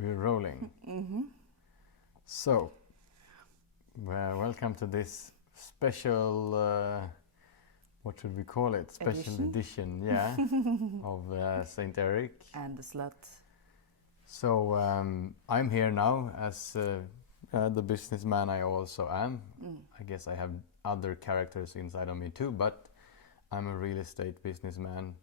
We're rolling. Mm-hmm. So, welcome to this special, what should we call it? Special edition, yeah, of Saint Eric. And the Slut. So, I'm here now as the businessman I also am. I guess I have other characters inside of me too, but I'm a real estate businessman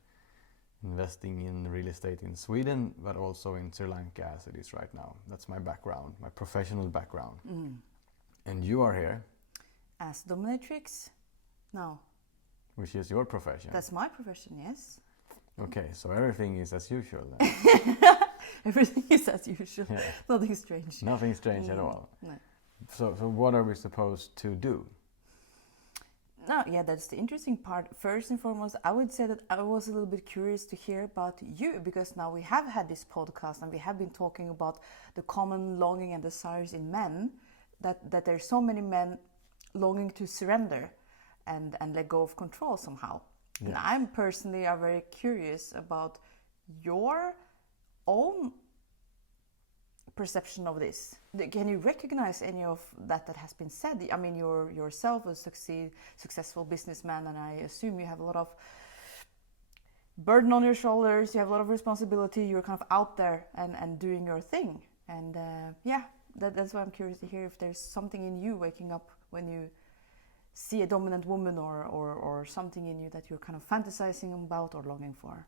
investing in real estate in Sweden, but also in Sri Lanka as it is right now. That's my background, my professional background. And you are here. As dominatrix? No. Which is your profession. That's my profession, yes. Okay, so everything is as usual then. Everything is as usual. Yeah. Nothing strange. Nothing strange at all. No. So what are we supposed to do? No, yeah, that's the interesting part. First and foremost, I would say that I was a little bit curious to hear about you, because now we have had this podcast and we have been talking about the common longing and desires in men, that there's so many men longing to surrender and let go of control somehow. Yes. And I'm personally very curious about your own perception of this. Can you recognize any of that has been said? I mean, you're yourself a successful businessman, and I assume you have a lot of burden on your shoulders, you have a lot of responsibility, you're kind of out there and doing your thing. And that's why I'm curious to hear if there's something in you waking up when you see a dominant woman or something in you that you're kind of fantasizing about or longing for.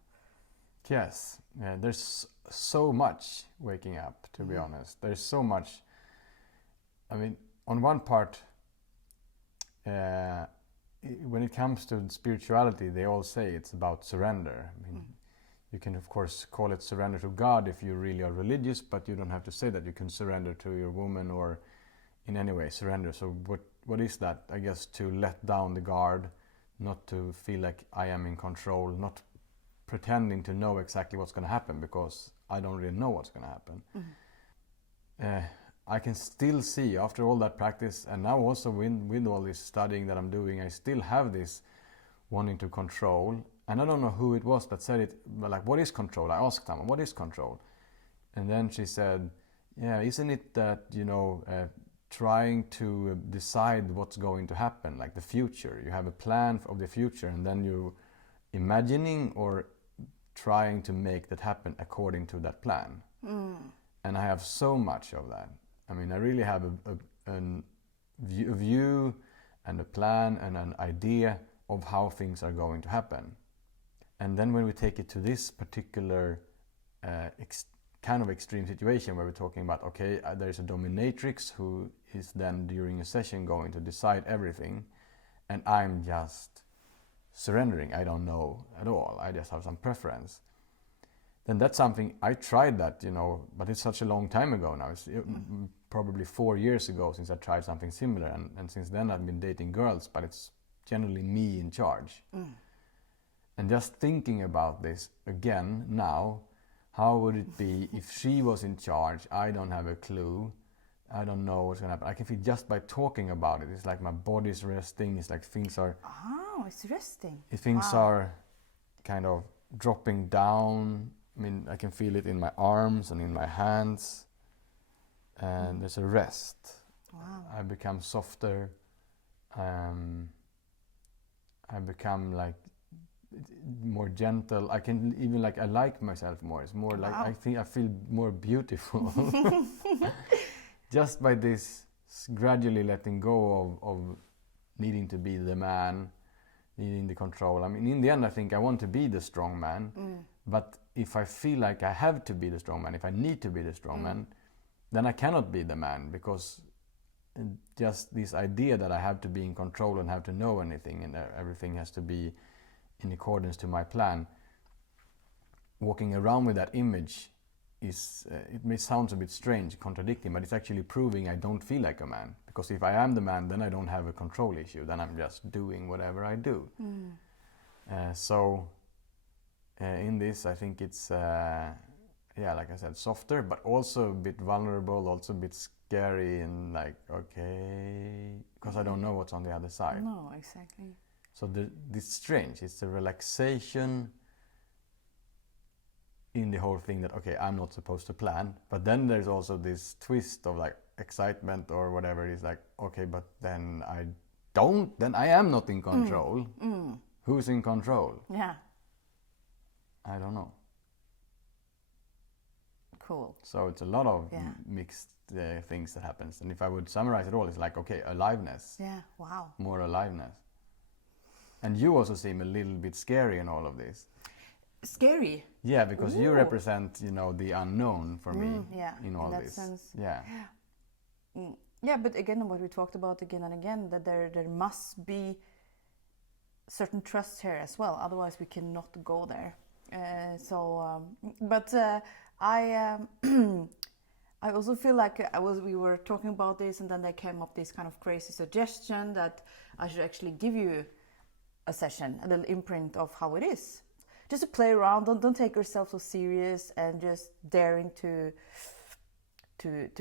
Yes, there's so much waking up, to be honest. There's so much. I mean, on one part, when it comes to spirituality, they all say it's about surrender. I mean, you can of course call it surrender to God if you really are religious, but you don't have to say that. You can surrender to your woman or in any way surrender. So what is that? I guess to let down the guard, not to feel like I am in control, not pretending to know exactly what's going to happen, because I don't really know what's going to happen. I can still see after all that practice, and now also with all this studying that I'm doing, I still have this wanting to control. And I don't know who it was that said it, but like, what is control? I asked someone, what is control? And then she said, yeah, isn't it that, trying to decide what's going to happen, like the future. You have a plan of the future, and then you're imagining or trying to make that happen according to that plan. And I have so much of that. I mean, I really have a view and a plan and an idea of how things are going to happen. And then when we take it to this particular kind of extreme situation where we're talking about, okay, there's a dominatrix who is then during a session going to decide everything, and I'm just surrendering. I don't know at all. I just have some preference. Then that's something, I tried that, but it's such a long time ago now. It's probably 4 years ago since I tried something similar, and since then I've been dating girls, but it's generally me in charge. And just thinking about this again now, how would it be if she was in charge? I don't have a clue. I don't know what's going to happen. I can feel just by talking about it. It's like my body's resting. It's like things are... Oh, it's resting. Things are kind of dropping down. I mean, I can feel it in my arms and in my hands. And there's a rest. Wow. I become softer. I become like more gentle. I can even I like myself more. It's more like I feel more beautiful. Just by this gradually letting go of needing to be the man, needing the control. I mean, in the end, I think I want to be the strong man. But if I feel like I have to be the strong man, if I need to be the strong man, then I cannot be the man, because just this idea that I have to be in control and have to know anything and everything has to be in accordance to my plan. Walking around with that image is, it may sound a bit strange, contradicting, but it's actually proving I don't feel like a man. Because if I am the man, then I don't have a control issue. Then I'm just doing whatever I do. In this, I think it's, like I said, softer, but also a bit vulnerable, also a bit scary, and okay, because I don't know what's on the other side. No, exactly. So this is strange. It's a relaxation in the whole thing that, okay, I'm not supposed to plan. But then there's also this twist of like excitement or whatever it is, like, okay, but then I am not in control. Who's in control? Yeah. I don't know. Cool. So it's a lot of mixed things that happens. And if I would summarize it all, it's like, okay, aliveness. Yeah, wow. More aliveness. And you also seem a little bit scary in all of this. Scary? Yeah, because you represent, you know, the unknown for me in all that this. Sense. Yeah. Yeah, but again, what we talked about again and again, that there must be certain trust here as well. Otherwise, we cannot go there. I also feel like we were talking about this, and then there came up this kind of crazy suggestion that I should actually give you a session, a little imprint of how it is, just to play around. Don't take yourself so serious, and just daring to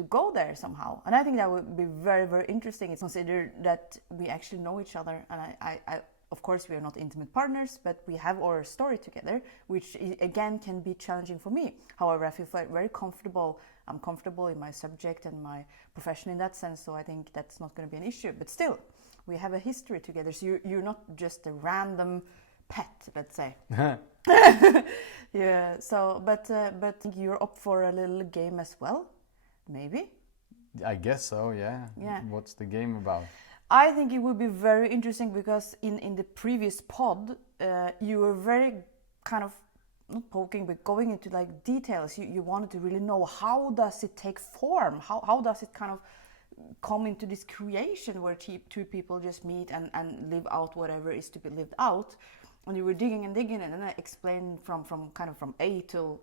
go there somehow. And I think that would be very, very interesting. It's considered that we actually know each other, and I of course we are not intimate partners, but we have our story together, which again can be challenging for me. However, I feel very comfortable. I'm comfortable in my subject and my profession in that sense, so I think that's not going to be an issue. But still, we have a history together, so you're not just a random pet, let's say. Yeah. So, but you're up for a little game as well, maybe. I guess so. Yeah. Yeah. What's the game about? I think it would be very interesting because in the previous pod, you were very kind of not poking, but going into like details. You wanted to really know, how does it take form? How does it kind of come into this creation where two people just meet and live out whatever is to be lived out? And you were digging and digging, and then I explained from A till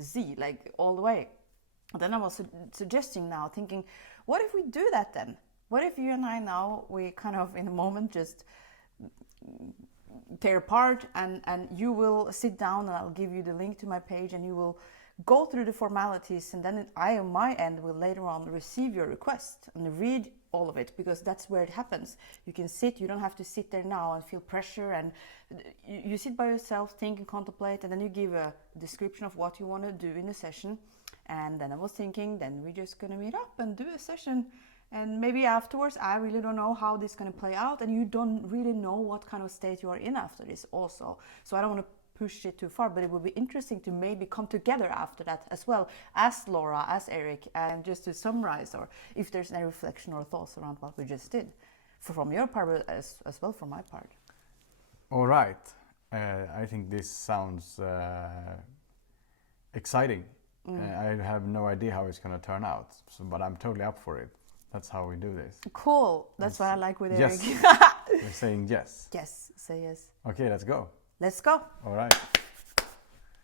Z, like all the way. And then I was suggesting now, thinking, what if we do that then? What if you and I now, we kind of in a moment just tear apart, and you will sit down and I'll give you the link to my page, and you will go through the formalities, and then I on my end will later on receive your request and read all of it, because that's where it happens. You can sit, you don't have to sit there now and feel pressure, and you sit by yourself, think and contemplate, and then you give a description of what you want to do in the session. And then I was thinking, then we're just going to meet up and do a session. And maybe afterwards, I really don't know how this is going to play out, and you don't really know what kind of state you are in after this also. So I don't want to push it too far, but it would be interesting to maybe come together after that as well, as Laura, as Eric, and just to summarize, or if there's any reflection or thoughts around what we just did, from your part as well from my part. All right. I think this sounds exciting. I have no idea how it's going to turn out, but I'm totally up for it. That's how we do this. Cool. That's what I like with Eric. Yes. We're saying yes. Yes. Say yes. Okay, let's go. Let's go. All right.